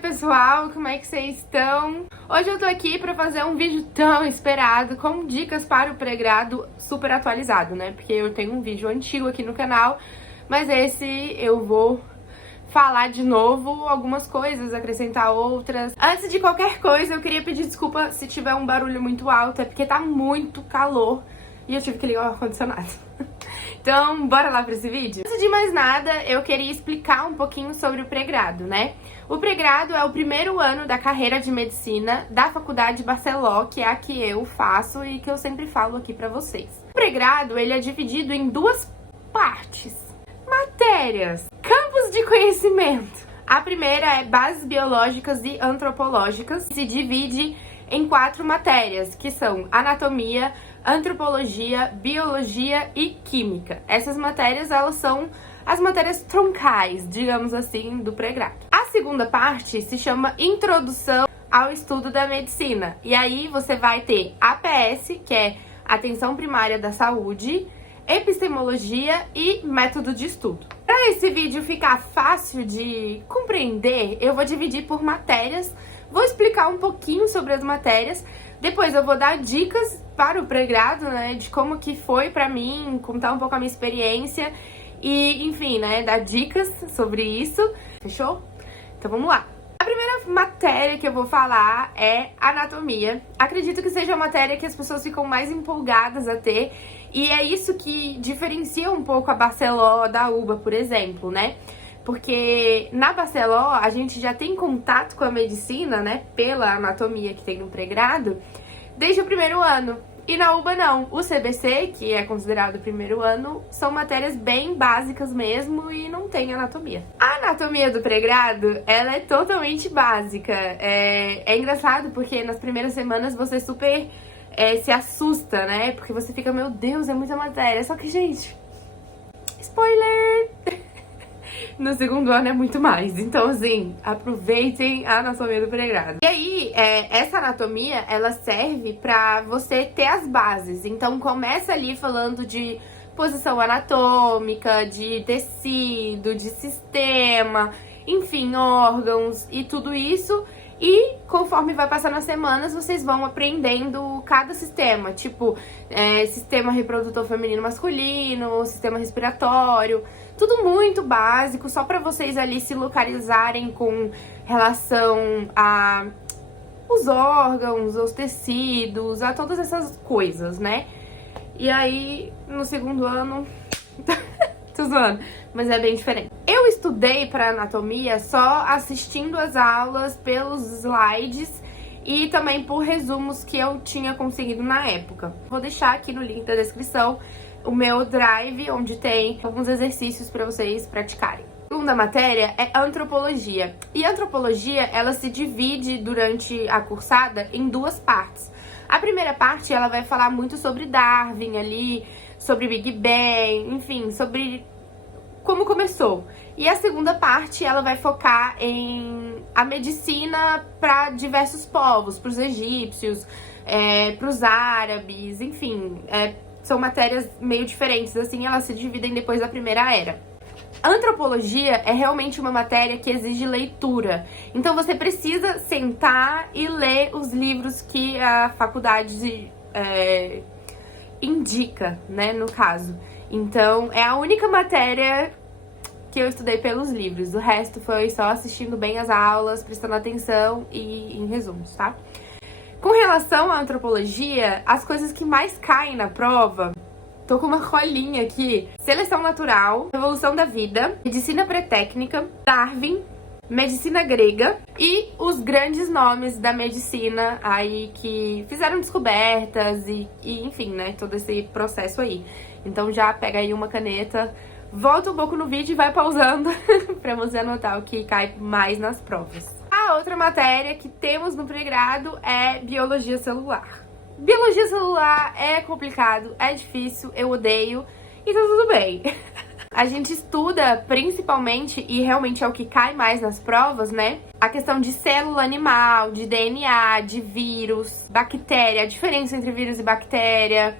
pessoal, como é que vocês estão? Hoje eu tô aqui pra fazer um vídeo tão esperado com dicas para o pré-grado super atualizado, né? Porque eu tenho um vídeo antigo aqui no canal, mas esse eu vou falar de novo algumas coisas, acrescentar outras. Antes de qualquer coisa, eu queria pedir desculpa se tiver um barulho muito alto, é porque tá muito calor e eu tive que ligar o ar-condicionado. Então, bora lá pra esse vídeo? Antes de mais nada, eu queria explicar um pouquinho sobre o pré-grado, né? O pré-grado é o primeiro ano da carreira de medicina da Faculdade Barceló, que é a que eu faço e que eu sempre falo aqui pra vocês. O pré-grado, ele é dividido em duas partes. Matérias, campos de conhecimento. A primeira é bases biológicas e antropológicas, que se divide em 4 matérias, que são anatomia, antropologia, biologia e química. Essas matérias, elas são as matérias troncais, digamos assim, do pré-grado. A segunda parte se chama Introdução ao Estudo da Medicina. E aí você vai ter APS, que é Atenção Primária da Saúde, Epistemologia e Método de Estudo. Para esse vídeo ficar fácil de compreender, eu vou dividir por matérias, vou explicar um pouquinho sobre as matérias, depois eu vou dar dicas para o pré-grado, né, de como que foi pra mim, contar um pouco a minha experiência e, enfim, né, dar dicas sobre isso. Fechou? Então vamos lá. A primeira matéria que eu vou falar é anatomia. Acredito que seja a matéria que as pessoas ficam mais empolgadas a ter e é isso que diferencia um pouco a Barceló da UBA, por exemplo, né? Porque na Barceló a gente já tem contato com a medicina, né, pela anatomia que tem no pré-grado, desde o primeiro ano. E na UBA não. O CBC, que é considerado o primeiro ano, são matérias bem básicas mesmo e não tem anatomia. A anatomia do pré-grado, ela é totalmente básica. É engraçado porque nas primeiras semanas você super se assusta, né? Porque você fica, meu Deus, é muita matéria. Só que, gente, spoiler! No segundo ano é muito mais. Então, assim, aproveitem a anatomia do pré-grado. E aí, essa anatomia, ela serve pra você ter as bases. Então, começa ali falando de posição anatômica, de tecido, de sistema, enfim, órgãos e tudo isso. E conforme vai passando as semanas, vocês vão aprendendo cada sistema, tipo sistema reprodutor feminino masculino, sistema respiratório, tudo muito básico, só pra vocês ali se localizarem com relação a os órgãos, os tecidos, a todas essas coisas, né? E aí, no segundo ano... Tô zoando, mas é bem diferente. Eu estudei para anatomia só assistindo as aulas pelos slides e também por resumos que eu tinha conseguido na época. Vou deixar aqui no link da descrição o meu drive, onde tem alguns exercícios para vocês praticarem. A segunda matéria é antropologia. E a antropologia, ela se divide durante a cursada em 2 partes. A primeira parte, ela vai falar muito sobre Darwin ali, sobre Big Bang, enfim, sobre como começou. E a segunda parte, ela vai focar em a medicina para diversos povos, para os egípcios, para os árabes, enfim, são matérias meio diferentes, assim, elas se dividem depois da Primeira Era. Antropologia é realmente uma matéria que exige leitura, então você precisa sentar e ler os livros que a faculdade indica, né, no caso. Então, é a única matéria que eu estudei pelos livros. O resto foi só assistindo bem as aulas, prestando atenção e em resumos, tá? Com relação à antropologia, as coisas que mais caem na prova... Tô com uma colinha aqui. Seleção natural, evolução da vida, medicina pré-técnica, Darwin, medicina grega e os grandes nomes da medicina aí que fizeram descobertas e enfim, né, todo esse processo aí. Então já pega aí uma caneta, volta um pouco no vídeo e vai pausando pra você anotar o que cai mais nas provas. A outra matéria que temos no pré-grado é biologia celular. Biologia celular é complicado, é difícil, eu odeio, então tudo bem. A gente estuda principalmente, e realmente é o que cai mais nas provas, né? A questão de célula animal, de DNA, de vírus, bactéria, a diferença entre vírus e bactéria.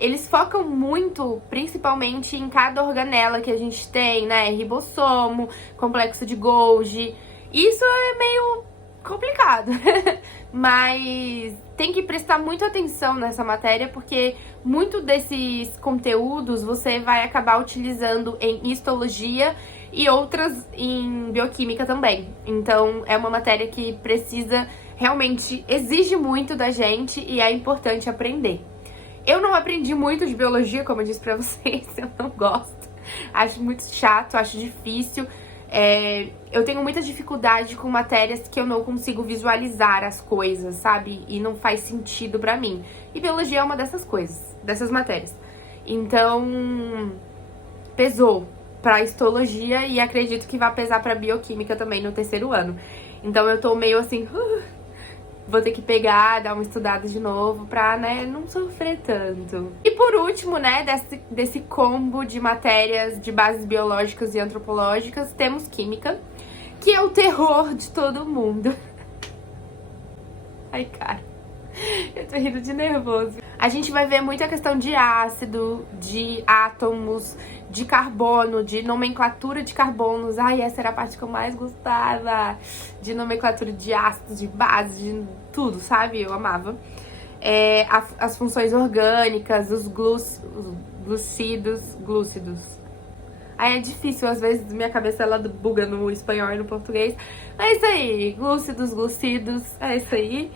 Eles focam muito, principalmente, em cada organela que a gente tem, né? Ribossomo, complexo de Golgi. Isso é meio complicado, mas tem que prestar muita atenção nessa matéria, porque muito desses conteúdos você vai acabar utilizando em histologia e outras em bioquímica também. Então é uma matéria que precisa, realmente exige muito da gente e é importante aprender. Eu não aprendi muito de biologia, como eu disse pra vocês, eu não gosto. Acho muito chato, acho difícil. Eu tenho muita dificuldade com matérias que eu não consigo visualizar as coisas, sabe? E não faz sentido pra mim. E biologia é uma dessas coisas, dessas matérias. Então, pesou pra histologia e acredito que vai pesar pra bioquímica também no terceiro ano. Então eu tô meio assim... Vou ter que pegar, dar uma estudada de novo pra, né, não sofrer tanto. E por último, né, desse combo de matérias de bases biológicas e antropológicas, temos química, que é o terror de todo mundo. Ai, cara, eu tô rindo de nervoso. A gente vai ver muita questão de ácido, de átomos, de carbono, de nomenclatura de carbonos. Ai, essa era a parte que eu mais gostava. De nomenclatura de ácidos, de bases, de tudo, sabe? Eu amava. As funções orgânicas, os glúcidos. Ai, é difícil, às vezes minha cabeça ela buga no espanhol e no português. É isso aí, glúcidos, é isso aí.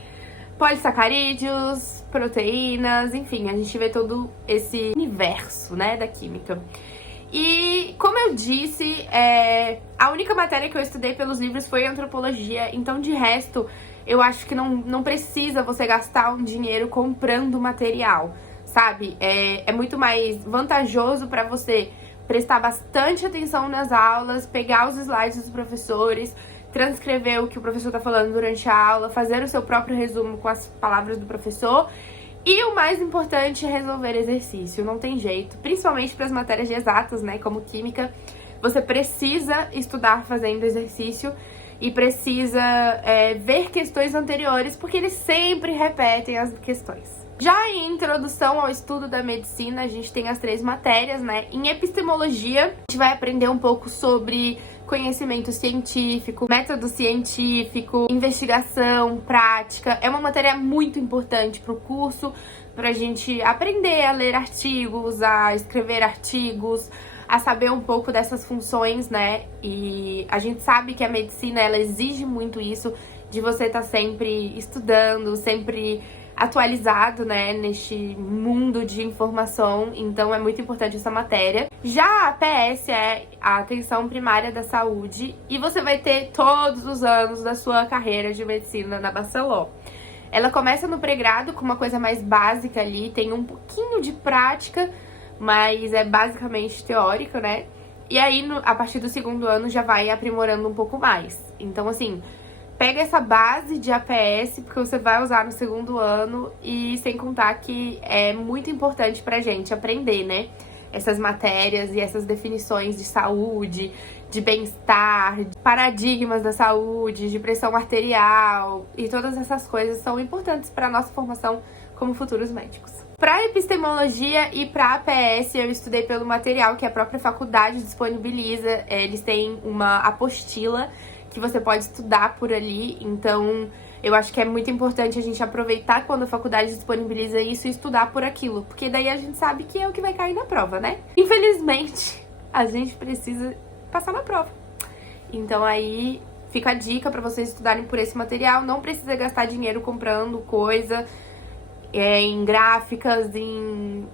Polissacarídeos, proteínas, enfim, a gente vê todo esse universo, né, da química. E, como eu disse, a única matéria que eu estudei pelos livros foi antropologia, então, de resto, eu acho que não precisa você gastar um dinheiro comprando material, sabe? É muito mais vantajoso para você prestar bastante atenção nas aulas, pegar os slides dos professores, transcrever o que o professor tá falando durante a aula, fazer o seu próprio resumo com as palavras do professor. E o mais importante é resolver exercício, não tem jeito. Principalmente para as matérias de exatas, né, como química, você precisa estudar fazendo exercício e precisa ver questões anteriores, porque eles sempre repetem as questões. Já em introdução ao estudo da medicina, a gente tem as 3 matérias, né? Em epistemologia, a gente vai aprender um pouco sobre conhecimento científico, método científico, investigação, prática. É uma matéria muito importante para o curso, para a gente aprender a ler artigos, a escrever artigos, a saber um pouco dessas funções, né? E a gente sabe que a medicina, ela exige muito isso, de você estar sempre estudando, sempre atualizado, né, neste mundo de informação, então é muito importante essa matéria. Já a PS é a atenção primária da saúde e você vai ter todos os anos da sua carreira de medicina na Baceló. Ela começa no pré-grado com uma coisa mais básica ali, tem um pouquinho de prática, mas é basicamente teórico, né? E aí, a partir do segundo ano, já vai aprimorando um pouco mais. Então, assim, pega essa base de APS, porque você vai usar no segundo ano, e sem contar que é muito importante pra gente aprender, né? Essas matérias e essas definições de saúde, de bem-estar, de paradigmas da saúde, de pressão arterial, e todas essas coisas são importantes para nossa formação como futuros médicos. Para epistemologia e para APS, eu estudei pelo material que a própria faculdade disponibiliza. Eles têm uma apostila que você pode estudar por ali, então eu acho que é muito importante a gente aproveitar quando a faculdade disponibiliza isso e estudar por aquilo, porque daí a gente sabe que é o que vai cair na prova, né? Infelizmente, a gente precisa passar na prova. Então aí fica a dica pra vocês estudarem por esse material, não precisa gastar dinheiro comprando coisa, em gráficas,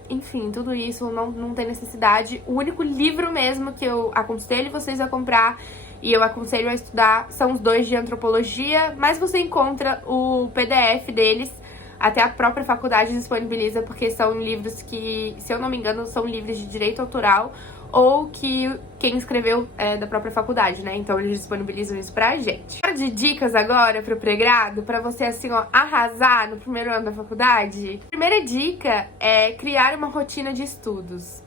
enfim, tudo isso não tem necessidade. O único livro mesmo que eu aconselho vocês a comprar e eu aconselho a estudar são os 2 de antropologia, mas você encontra o PDF deles, até a própria faculdade disponibiliza, porque são livros que, se eu não me engano, são livros de direito autoral ou que quem escreveu é da própria faculdade, né? Então eles disponibilizam isso pra gente. Hora de dicas agora pro pré-grado, pra você, assim, ó, arrasar no primeiro ano da faculdade. Primeira dica é criar uma rotina de estudos.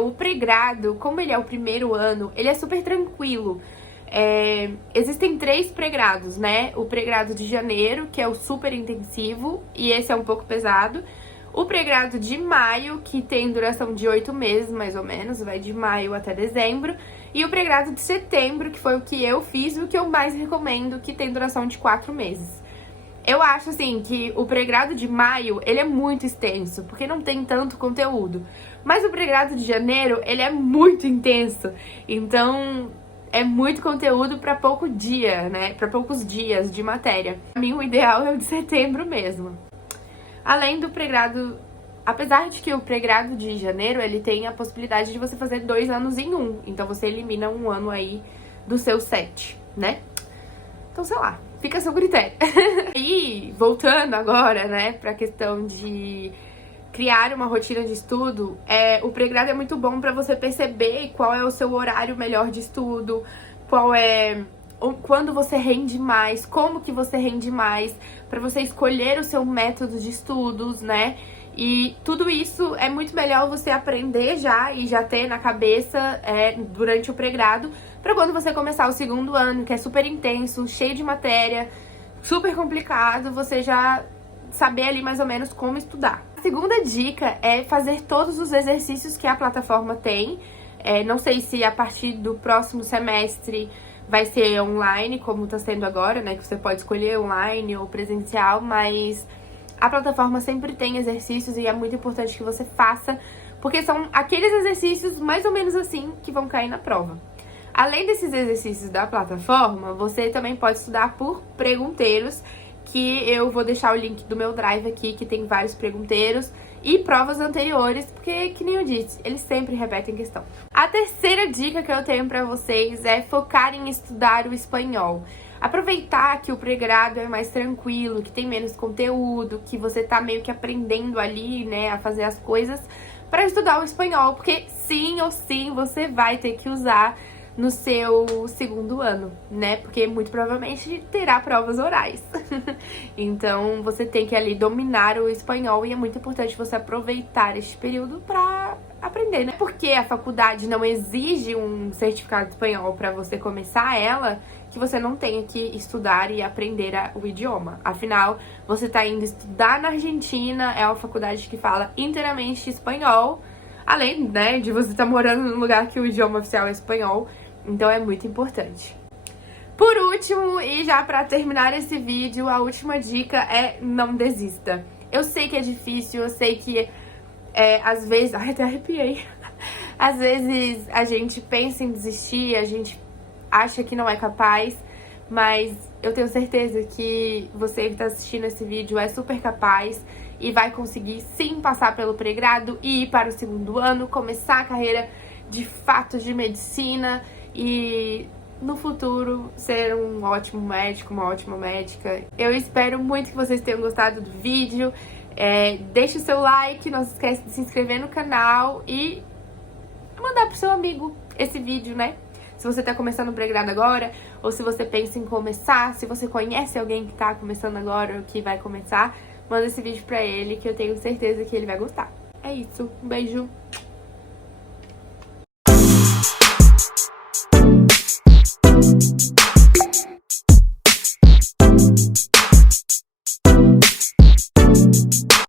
O pré-grado, como ele é o primeiro ano, ele é super tranquilo. Existem 3 pré-grados, né? O pré-grado de janeiro, que é o super intensivo, e esse é um pouco pesado. O pré-grado de maio, que tem duração de 8 meses, mais ou menos, vai de maio até dezembro. e o pregrado de setembro, que foi o que eu fiz e o que eu mais recomendo, que tem duração de 4 meses. Eu acho, assim, que o pregrado de maio, ele é muito extenso, porque não tem tanto conteúdo. Mas o pregrado de janeiro, ele é muito intenso. Então, é muito conteúdo para pouco dia, né? Para poucos dias de matéria. Pra mim, o ideal é o de setembro mesmo. Além do pregrado... Apesar de que o pregrado de janeiro, ele tem a possibilidade de você fazer 2 anos em um. Então, você elimina um ano aí do seu 7, né? Então, sei lá, fica a seu critério. E, voltando agora, né, pra questão de criar uma rotina de estudo, o pregrado é muito bom pra você perceber qual é o seu horário melhor de estudo, quando você rende mais, como que você rende mais, pra você escolher o seu método de estudos, né? E tudo isso é muito melhor você aprender já e já ter na cabeça durante o pregrado, pra quando você começar o segundo ano, que é super intenso, cheio de matéria, super complicado, você já saber ali mais ou menos como estudar. A segunda dica é fazer todos os exercícios que a plataforma tem. Não sei se a partir do próximo semestre vai ser online, como tá sendo agora, né, que você pode escolher online ou presencial, mas... A plataforma sempre tem exercícios e é muito importante que você faça, porque são aqueles exercícios mais ou menos assim que vão cair na prova. Além desses exercícios da plataforma, você também pode estudar por pergunteiros, que eu vou deixar o link do meu drive aqui, que tem vários pergunteiros, e provas anteriores, porque, que nem eu disse, eles sempre repetem questão. A terceira dica que eu tenho pra vocês é focar em estudar o espanhol. Aproveitar que o pregrado é mais tranquilo, que tem menos conteúdo, que você tá meio que aprendendo ali, né, a fazer as coisas para estudar o espanhol, porque sim ou sim você vai ter que usar no seu segundo ano, né, porque muito provavelmente terá provas orais. Então você tem que ali dominar o espanhol e é muito importante você aproveitar este período para aprender, né? Porque a faculdade não exige um certificado de espanhol para você começar ela, que você não tenha que estudar e aprender o idioma. Afinal, você tá indo estudar na Argentina, é uma faculdade que fala inteiramente espanhol, além, né, de você estar morando num lugar que o idioma oficial é espanhol, então é muito importante. Por último, e já pra terminar esse vídeo, a última dica é não desista. Eu sei que é difícil, eu sei que às vezes... Ai, até arrepiei. Às vezes a gente pensa em desistir, a gente acha que não é capaz, mas eu tenho certeza que você que está assistindo esse vídeo é super capaz e vai conseguir sim passar pelo pregrado e ir para o segundo ano, começar a carreira de fato de medicina e no futuro ser um ótimo médico, uma ótima médica. Eu espero muito que vocês tenham gostado do vídeo. Deixe o seu like, não se esqueça de se inscrever no canal e mandar pro seu amigo esse vídeo, né? Se você tá começando o pregrado agora, ou se você pensa em começar, se você conhece alguém que tá começando agora ou que vai começar, manda esse vídeo pra ele que eu tenho certeza que ele vai gostar. É isso, um beijo!